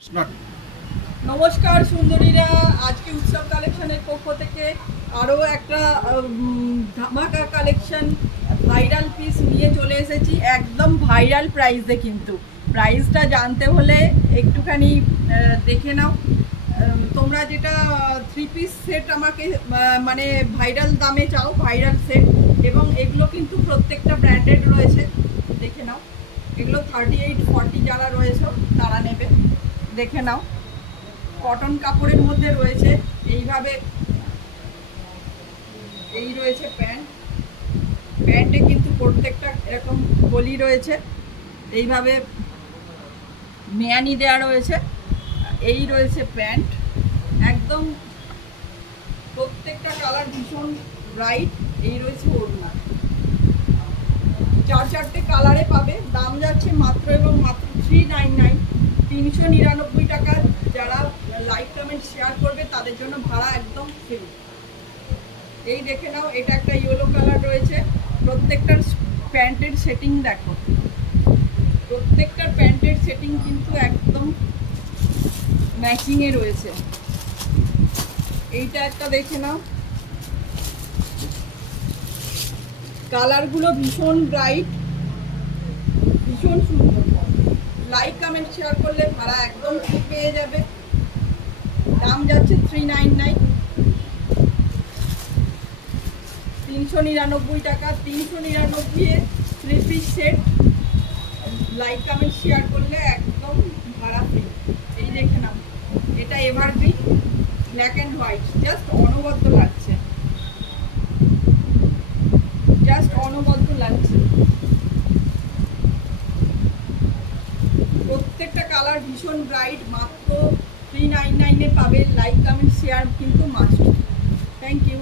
Not নমস্কার সুন্দরীরা, আজকে উৎসব কালেকশনের পক্ষ থেকে আরও একটা ধামাকা কালেকশন ভাইরাল পিস নিয়ে চলে এসেছি। একদম ভাইরাল প্রাইসে, কিন্তু প্রাইসটা জানতে হলে একটুখানি দেখে নাও। তোমরা যেটা থ্রি পিস সেট আমাকে মানে ভাইরাল দামে চাও, ভাইরাল সেট, এবং এগুলো কিন্তু প্রত্যেকটা ব্র্যান্ডেড রয়েছে, দেখে নাও। এগুলো 38-40 যারা রয়েছে তারা নেবে, দেখে নাও। কটন কাপড়ের মধ্যে রয়েছে, এইভাবে এই রয়েছে প্যান্টে কিন্তু প্রত্যেকটা এরকম গলি রয়েছে, এইভাবে মেয়ানি দেওয়া রয়েছে। এই রয়েছে প্যান্ট, একদম প্রত্যেকটা কালার ভীষণ ব্রাইট। এই রয়েছে ওড়না, 4-4টে কালারে পাবে। দাম যাচ্ছে মাত্র এবং মাত্র 399, 399 টাকা। যারা লাইক কমেন্ট শেয়ার করবে তাদের জন্য ভাড়া একদম ফ্রি। এই দেখে নাও, এটা একটা ইয়েলো কালার রয়েছে। প্রত্যেকটার প্যান্টের সেটিং দেখো, প্রত্যেকটার প্যান্টের সেটিং কিন্তু একদম ম্যাচিংয়ে রয়েছে। এইটা একটা দেখে নাও, কালারগুলো ভীষণ ব্রাইট, ভীষণ সুন্দর। লাইক কমেন্ট শেয়ার করলে ভাড়া একদম ঠিক পেয়ে যাবে। দাম যাচ্ছে 399, 399 টাকা। 399 three piece set, like comment share করলে একদম ভাড়া ফ্রি। এই দেখে নাও, এটা evergreen black and white, just অনবদ্য লাগছে, জাস্ট অনবদ্য লাগছে। প্রত্যেকটা কালার ভীষণ ব্রাইট, মাত্র 399 পাবে। লাইক কমেন্ট শেয়ার কিন্তু মাস্ট। Thank you.